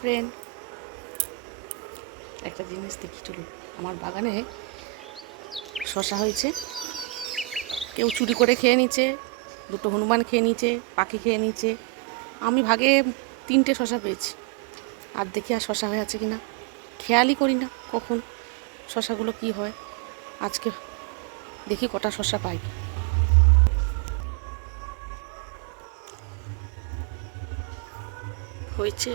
Friend একটা জিনিস দেখি, চলো। আমার বাগানে শশা হয়েছে। কেউ চুরি করে খেয়ে নিচ্ছে দুটো হনুমান খেয়ে নিচ্ছে পাখি খেয়ে নিচ্ছে আমি ভাগে তিনটে শশা পেয়েছি। আর দেখি আর শশা হয়ে আছে কি না খেয়ালই করি না কখন শশাগুলো কি হয়। আজকে দেখি কটা শশা পাই। হয়েছে?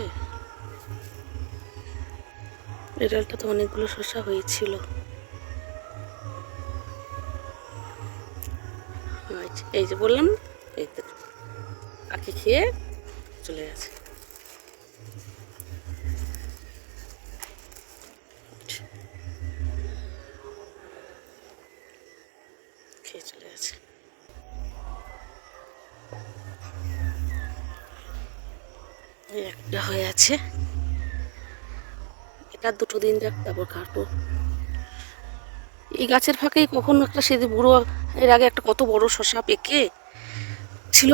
এই ডালটা তো অনেকগুলো শসা হয়েছিল। এই যে বললাম এই পাখি খেয়ে চলে গেছে। খেয়ে চলে গেছে। একটা হয়ে আছে। এটা দুটো দিন যাক, তারপর কাটবো। এই গাছের ফাঁকেই কখনো একটা সেদিন বুড়ো, এর আগে একটা কত বড় শশা পেকে ছিল,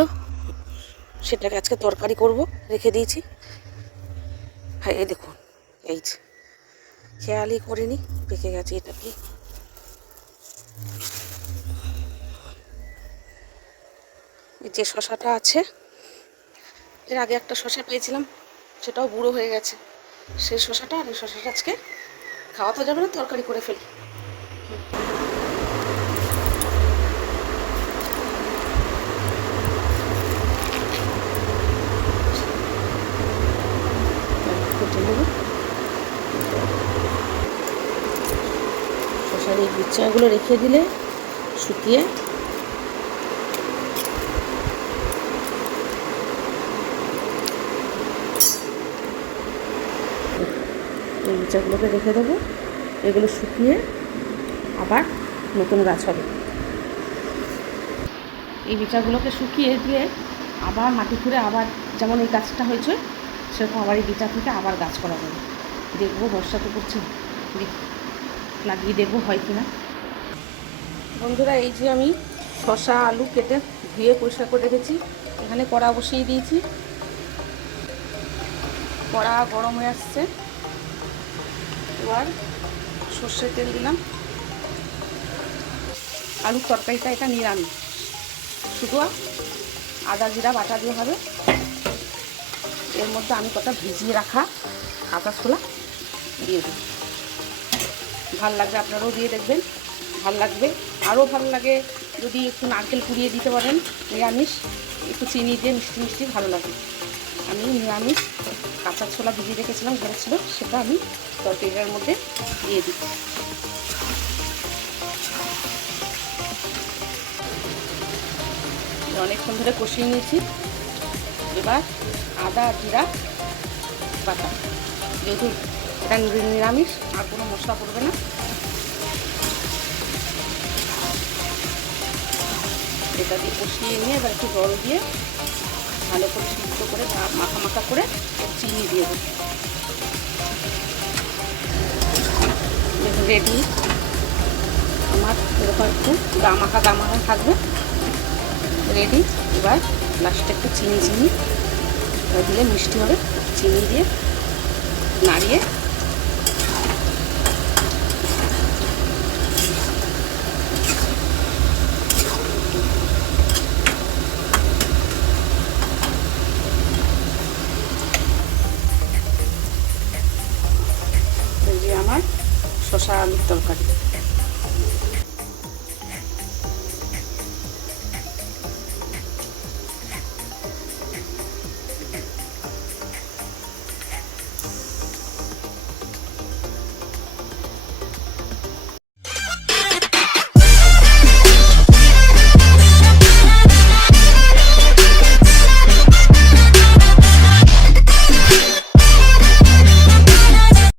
সেটাকে আজকে তরকারি করব, রেখে দিয়েছি। হ্যাঁ এই দেখুন, এই যে। খেয়ালই করিনি, পেকে গেছে এটা কি যে শশাটা আছে, এর আগে একটা শশা পেয়েছিলাম, সেটাও বুড়ো হয়ে গেছে। সেই শশাটা আর এই শশাটা আজকে খাওয়া তো যাবে না, তরকারি করে ফেলি। শশার এই গুচ্ছাগুলো রেখে দিলে শুকিয়ে এই রেখে দেবো। এগুলো শুকিয়ে আবার নতুন গাছ হবে। এই বিচাগুলোকে শুকিয়ে দিয়ে আবার মাটি খুঁড়ে আবার যেমন এই গাছটা হয়েছে, সেরকম আবার এই বিচা থেকে আবার গাছ করা যাবে দেখব বর্ষা তো করছে লাগিয়ে দেখব হয় কি না বন্ধুরা, এই যে আমি শশা আলু কেটে ধুয়ে পরিষ্কার করে রেখেছি। এখানে কড়া বসিয়ে দিয়েছি। কড়া গরম হয়ে আসছে। এবার সর্ষের তেল দিলাম। আলুর তরকারিটা এটা নিরামিষ শুধু আদা জিরা, বাটা দিয়ে হবে। এর মধ্যে আমি কটা ভিজিয়ে রাখা কাঁচা ছোলা দিয়ে দিই ভালো লাগবে, আপনারাও দিয়ে দেখবেন। ভালো লাগবে। আরও ভালো লাগে যদি একটু নারকেল কুড়িয়ে দিতে পারেন, নিরামিষ। একটু চিনি দিয়ে মিষ্টি মিষ্টি ভালো লাগে। আমি নিরামিষ কাঁচা ছোলা ভিজিয়ে রেখেছিলাম ঘরে ছিল, সেটা আমি তরকারিটার মধ্যে দিয়ে দিচ্ছি। অনেকক্ষণ ধরে কষিয়ে নিয়েছি। এবার আদা, জিরা পাতা যেহেতু এটা নিরামিষ, আর কোনো মশলা পড়বে না। এটা দিয়ে কষিয়ে নিয়ে এবার একটু জল দিয়ে ভালো করে সিদ্ধ করে মাখা মাখা করে চিনি দিয়ে দেবো। রেডি। আমার এরকম একটু গামাখা গামাখা থাকবে। রেডি। এবার লাস্টে একটু চিনি চিনি। দিলে মিষ্টি হবে। চিনি দিয়ে নাড়িয়ে শশা আলুর তরকারি।